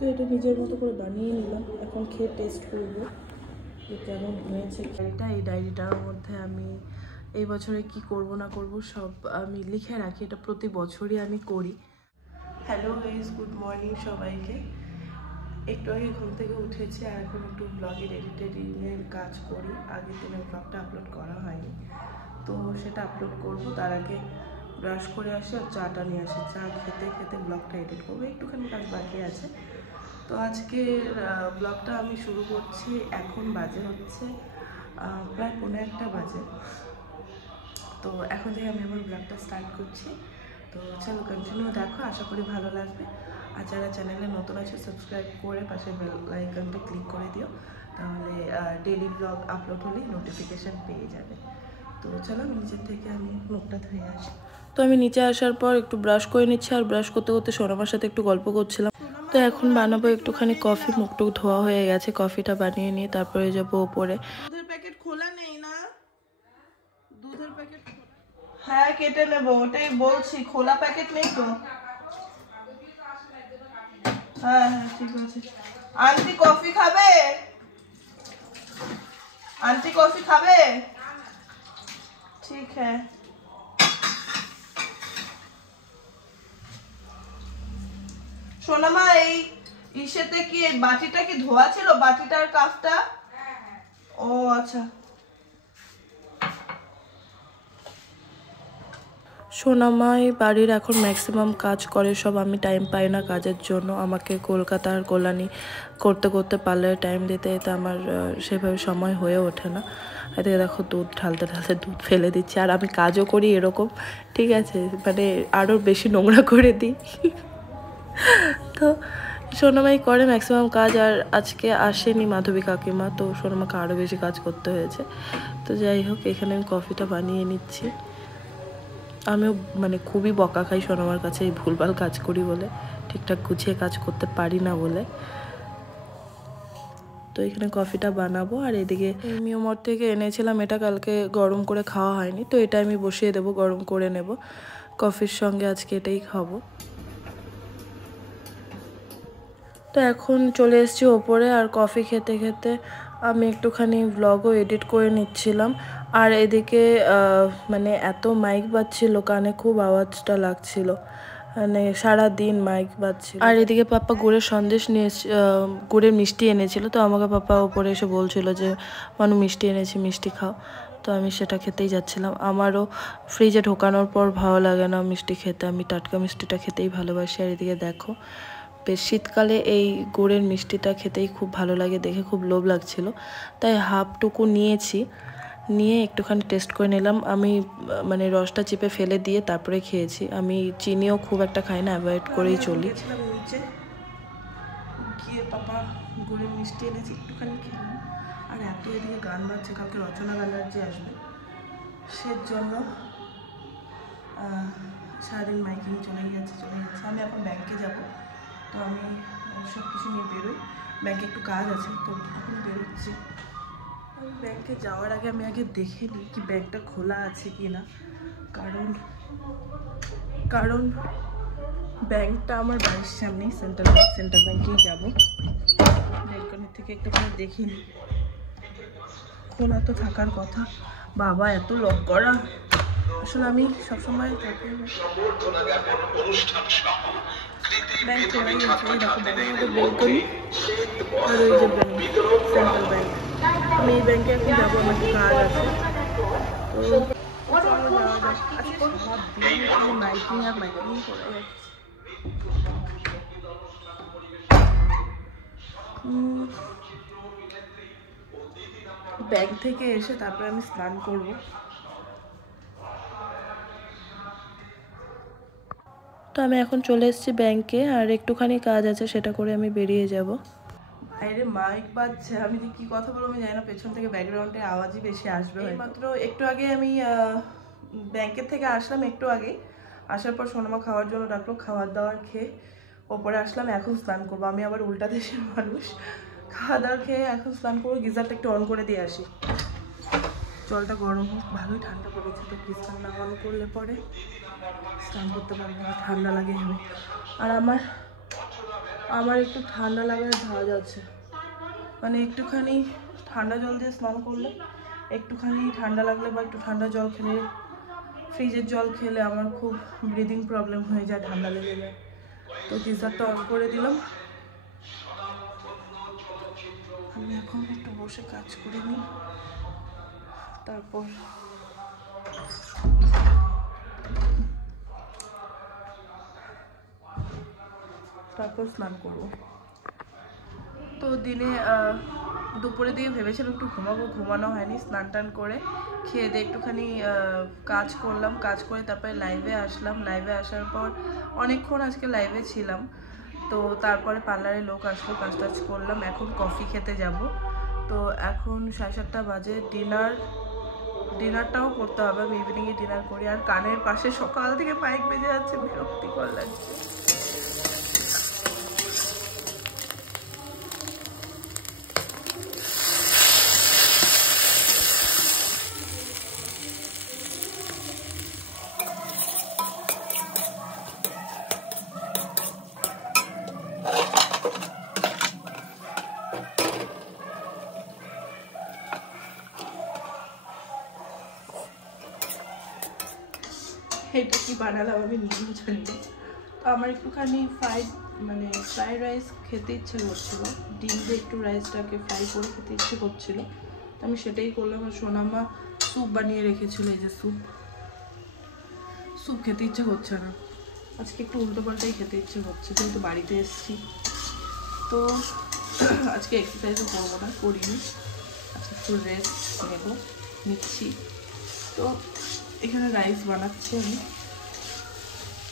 তো এটা নিজের মতো করে বানিয়ে নিলাম, এখন খেয়ে টেস্ট করবো যে কেমন হয়েছে। এই ডায়েরিটার মধ্যে আমি এই বছরে কি করব না করব সব আমি লিখে রাখি, এটা প্রতি বছরই আমি করি। হ্যালো গাইস, গুড মর্নিং সবাইকে। একটু আগে ঘুম থেকে উঠেছি আর এখন একটু ব্লগের এডিটিংয়ের কাজ করি। আগের দিনের ব্লগটা আপলোড করা হয়নি, তো সেটা আপলোড করব। তার আগে ব্রাশ করে আসি আর চাটা নিয়ে আসি, চা খেতে খেতে ব্লগটা এডিট করবো। একটুখানি কাজ বাকি আছে। তো আজকের ব্লগটা আমি শুরু করছি, এখন বাজে হচ্ছে প্রায় 1:15 বাজে। তো এখন থেকে আমি আমার ব্লগটা স্টার্ট করছি। তো চলো কন্টিনিউ দেখো, আশা করি ভালো লাগবে। আর যারা চ্যানেলে নতুন আছে সাবস্ক্রাইব করে পাশে বেল আইকনটা ক্লিক করে দিও, তাহলে ডেইলি ব্লগ আপলোড হলেই নোটিফিকেশান পেয়ে যাবে। তো চলো আমি নিচের থেকে আমি মুখটা ধুয়ে আসি। তো আমি নিচে আসার পর একটু ব্রাশ করে নিচ্ছি, আর ব্রাশ করতে করতে সোনামার সাথে একটু গল্প করছিলাম। তো এখন বানাবো একটুখানি কফি, মুখটুক ধোয়া হয়ে গেছে, কফিটা বানিয়ে নিয়ে তারপরে যাবো ওপরে। দুধের প্যাকেট খোলা নেই না? দুধের প্যাকেট হ্যাঁ কেটে নেবো, ওটাই বলছি, খোলা প্যাকেট নেই তো। হ্যাঁ হ্যাঁ ঠিক আছে। আন্টি কফি খাবে? আন্টি কফি খাবে? ঠিক হ্যাঁ। সোনামা এই ইসেতে কি বাটিটা কি ধোয়া ছিল, বাটিটার কাপটা? ও আচ্ছা। সোনামাই বাড়ির এখন ম্যাক্সিমাম কাজ করে সব, আমি টাইম পাই না কাজের জন্য। আমাকে কলকাতার কল্যাণী করতে করতে পার্লারে টাইম দিতে দিতে আমার সেভাবে সময় হয়ে ওঠে না। এদিকে দেখো দুধ ঢালতে ঢালতে দুধ ফেলে দিচ্ছি, আর আমি কাজও করি এরকম, ঠিক আছে, মানে আরও বেশি নোংরা করে দিই। তো সোনামাই করে ম্যাক্সিমাম কাজ, আর আজকে আসেনি মাধবী কাকিমা, তো সোনামাকে আরও বেশি কাজ করতে হয়েছে। তো যাই হোক, এখানে আমি কফিটা বানিয়ে নিচ্ছি। আমিও মানে খুবই বকা খাই সোনামার কাছে এই ভুলভাল কাজ করি বলে, ঠিকঠাক গুছিয়ে কাজ করতে পারি না বলে। তো এখানে কফিটা বানাবো, আর এদিকে মিওমর থেকে এনেছিলাম, এটা কালকে গরম করে খাওয়া হয়নি, তো এটা আমি বসিয়ে দেবো, গরম করে নেব। কফির সঙ্গে আজকে এটাই খাবো। তো এখন চলে এসেছি ওপরে, আর কফি খেতে খেতে আমি একটুখানি ব্লগও এডিট করে নিচ্ছিলাম। আর এদিকে মানে এত মাইক বাজছিল কানে, খুব আওয়াজটা লাগছিল, মানে সারাদিন মাইক বাজছিল। আর এদিকে পাপা গুড়ের সন্দেশ নিয়ে গুড়ের মিষ্টি এনেছিল, তো আমাকে পাপা ওপরে এসে বলছিল যে মানু মিষ্টি এনেছি, মিষ্টি খাও। তো আমি সেটা খেতেই যাচ্ছিলাম। আমারও ফ্রিজে ঢোকানোর পর ভালো লাগে না মিষ্টি খেতে, আমি টাটকা মিষ্টিটা খেতেই ভালোবাসি। আর এদিকে দেখো, বেশ শীতকালে এই গুড়ের মিষ্টিটা খেতেই খুব ভালো লাগে, দেখে খুব লোভ লাগছিল, তাই হাফটুকু নিয়েছি, নিয়ে একটুখানি টেস্ট করে নিলাম। আমি মানে রসটা চিপে ফেলে দিয়ে তারপরে খেয়েছি। আমি চিনিও খুব একটা খাই না, অ্যাভয়েড করেই চলি। নিচে গিয়ে পাপা গুড়ের মিষ্টি এনেছি, একটুখানি খেলাম। আর এত এদিকে গান বাজছে, কালকে রচনা ব্যানার্জি আসবে, সেজন্য সারাদিন মাইকিং চলে গেছে। আমি এখন ব্যাংকে যাব, তো আমি সব কিছু নিয়ে বেরোই, ব্যাংকে একটু কাজ আছে, তো এখন বেরোচ্ছি। আমি ব্যাংকে যাওয়ার আগে আমি আগে দেখে নিই কি ব্যাংকটা খোলা আছে কি না, কারণ ব্যাংকটা আমার বাড়ির সামনেই, সেন্ট্রাল ব্যাংকেই যাবো। ব্যালকনির থেকে একটুখানি দেখে নিই, খোলা তো থাকার কথা। বাবা এত লক করা, আসলে আমি সবসময় থাকি ব্যাংক খোলাই আছে। দেখো ব্যাংকের ব্যালকনি, আর ওই যে ব্যাংক, সেন্ট্রাল ব্যাংক। আমি এই ব্যাংকে এখন যাবো, আমার কাজ আছে। তো যাওয়া যাক। আজকে সব দিন মাইকিং আর মাইকিং করে যাচ্ছে। ব্যাংক থেকে এসে তারপরে আমি স্নান করব। তো আমি এখন চলে এসেছি ব্যাংকে, আর একটুখানি কাজ আছে, সেটা করে আমি বেরিয়ে যাব। বাইরে মাইক বাজছে, আমি যে কি কথা বলবো আমি জানি না, পেছন থেকে ব্যাকগ্রাউন্ডে আওয়াজই বেশি আসবে। মাত্র একটু আগে আমি ব্যাংকের থেকে আসলাম, একটু আগে আসার পর সোনামা খাওয়ার জন্য ডাকলো, খাওয়ার দাওয়ার খেয়ে ওপরে আসলাম। এখন স্নান করবো, আমি আবার উল্টা দেশের মানুষ, খাওয়া দাওয়া খেয়ে এখন স্নান করবো। গিজারটা একটু অন করে দিয়ে আসি, জলটা গরম হোক, ভালোই ঠান্ডা পড়েছে, তো গিজার না অন করলে পরে স্নান করতে পারবো না, ঠান্ডা লাগে হবে। আর আমার আমার একটু ঠান্ডা লাগার ধাজ আছে, মানে একটুখানি ঠান্ডা জল দিয়ে স্নান করলে, একটুখানি ঠান্ডা লাগলে বা একটু ঠান্ডা জল খেলে, ফ্রিজের জল খেলে আমার খুব ব্রিদিং প্রবলেম হয়ে যায়, ঠান্ডা লেগে যায়। তো গিজারটা অন করে দিলাম। আমি এখন একটু বসে কাজ করে নিই, তারপর স্নান করব। তো দিনে দুপুরে দিয়ে ভেবেছিলাম একটু ঘুমাবো, ঘুমানো হয়নি। স্নান টান করে খেয়ে দিয়ে একটুখানি কাজ করলাম, কাজ করে তারপরে লাইভে আসলাম। লাইভে আসার পর অনেকক্ষণ আজকে লাইভে ছিলাম। তো তারপরে পার্লারে লোক আসলো, কাজ টাজ করলাম। এখন কফি খেতে যাব। তো এখন 7:30 বাজে। ডিনারটাও করতে হবে, আমি ইভিনিংয়ে ডিনার করি। আর কানের পাশে সকাল থেকে মাইক বেজে যাচ্ছে, বিরক্তিকর লাগছে। এটা কি বানালাম আমি নিজেও জানি না। তো আমার একটুখানি ফ্রাইড রাইস খেতে ইচ্ছে করছিল, ডিম দিয়ে একটু রাইসটাকে ফ্রাই করে খেতে ইচ্ছে করছিল। তো আমি সেটাই করলাম। আর সোনামা স্যুপ বানিয়ে রেখেছিল, এই যে স্যুপ খেতে ইচ্ছে করছে না। আজকে একটু উল্টো পাল্টাই খেতে ইচ্ছে করছে, কিন্তু বাড়িতে এসেছি। তো আজকে এক্সারসাইজও করবো না, করিনি। আজকে একটু রেস্ট নিচ্ছি। তো এখানে রাইস বানাচ্ছি আমি,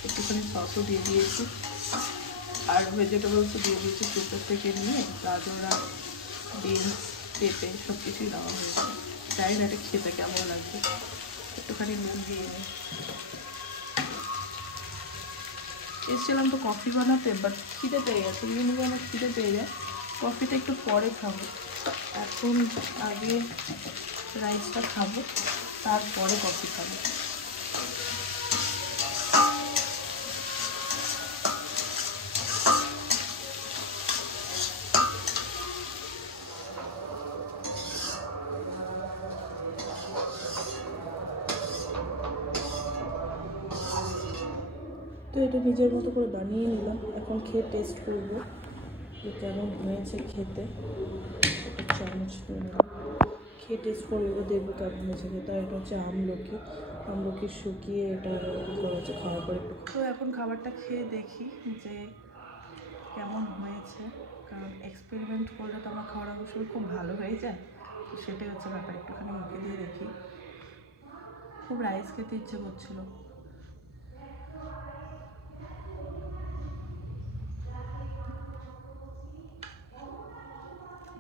একটুখানি সসও দিয়ে দিয়েছি, আর ভেজিটেবলসও দিয়ে দিয়েছি। সুপের থেকে নিয়ে গাজর আর বিনস, পেঁপে সব কিছুই দেওয়া হয়েছে। জানি না এটা খেতে কেমন লাগবে, একটুখানি নুন দিয়ে নিই। এসেছিলাম তো কফি বানাতে, বাট খিদে পেয়ে গেছে। বিভিন্ন আমার খিদে পেয়ে যায়, কফিটা একটু পরে খাবো। এখন আগে রাইসটা খাবো, তারপরে কফি খাবো। তো এটা নিজের মতো করে বানিয়ে নিলাম। এখন খেয়ে টেস্ট করবো যে কেমন হয়েছে খেতে। চামচ খেয়ে টেস্ট করবো, দেখবো কেমন হয়েছে খেতে। আর এটা হচ্ছে আমলকি শুকিয়ে এটা করেছে, খাওয়ার পরে একটু। তো এখন খাবারটা খেয়ে দেখি যে কেমন হয়েছে, কারণ এক্সপেরিমেন্ট করলে তো আমার খাওয়ার অবশ্যই খুব ভালো হয়ে যায়। তো সেটাই হচ্ছে ব্যাপার। একটুখানি মুখে দিয়ে দেখি। খুব রাইস খেতে ইচ্ছে করছিল।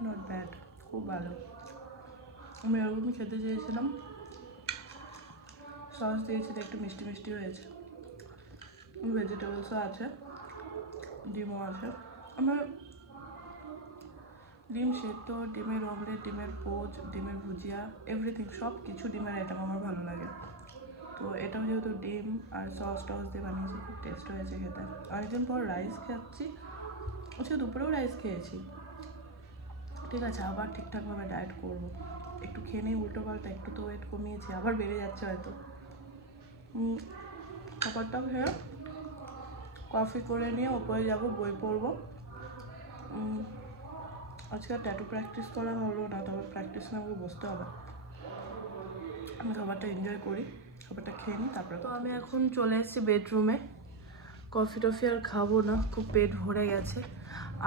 নট ব্যাড, খুব ভালো। আমি এরকমই খেতে চেয়েছিলাম। সস দিয়েছি, একটু মিষ্টি মিষ্টি হয়েছে। ভেজিটেবলসও আছে, ডিমও আছে। আমার ডিম সেদ্ধ, ডিমের অমলেট, ডিমের পোচ, ডিমের ভুজিয়া, এভরিথিং, সব কিছু ডিমের আইটেম আমার ভালো লাগে। তো এটাও যেহেতু ডিম আর সস টস দিয়ে বানিয়েছি, খুব টেস্ট হয়েছে খেতে। অনেকদিন পর রাইস খাচ্ছি। আজকে দুপুরেও রাইস খেয়েছি। ঠিক আছে, আবার ঠিকঠাকভাবে ডায়েট করবো। একটু খেয়ে নিই উল্টো পাল্টা, একটু তো ওয়েট কমিয়েছি, আবার বেড়ে যাচ্ছে হয়তো। খাবারটা খেয়ে কফি করে নিয়ে ওপরে যাবো, বই পড়বো। আজকে ট্যাটু প্র্যাকটিস করা হলো না, তবে প্র্যাকটিস না আমাকে বসতে হবে। আমি খাবারটা এনজয় করি, খাবারটা খেয়ে নিই তারপরে। তো আমি এখন চলে এসেছি বেডরুমে। কফি টফি আর খাবো না, খুব পেট ভরে গেছে।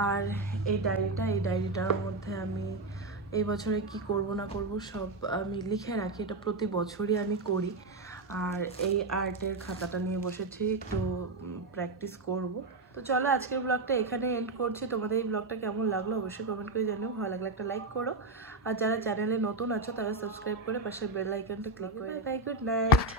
আর এই ডায়েরিটার মধ্যে আমি এই বছরে কি করব না করব সব আমি লিখে রাখি। এটা প্রতি বছরই আমি করি। আর এই আর্টের খাতাটা নিয়ে বসেছি, একটু প্র্যাকটিস করব। তো চলো আজকের ব্লগটা এখানে এন্ড করছি। তোমাদের এই ব্লগটা কেমন লাগলো অবশ্যই কমেন্ট করে জানিও। ভালো লাগলে একটা লাইক করো, আর যারা চ্যানেলে নতুন আছো তারা সাবস্ক্রাইব করে পাশের বেল আইকনটা ক্লিক করে। Bye, good night.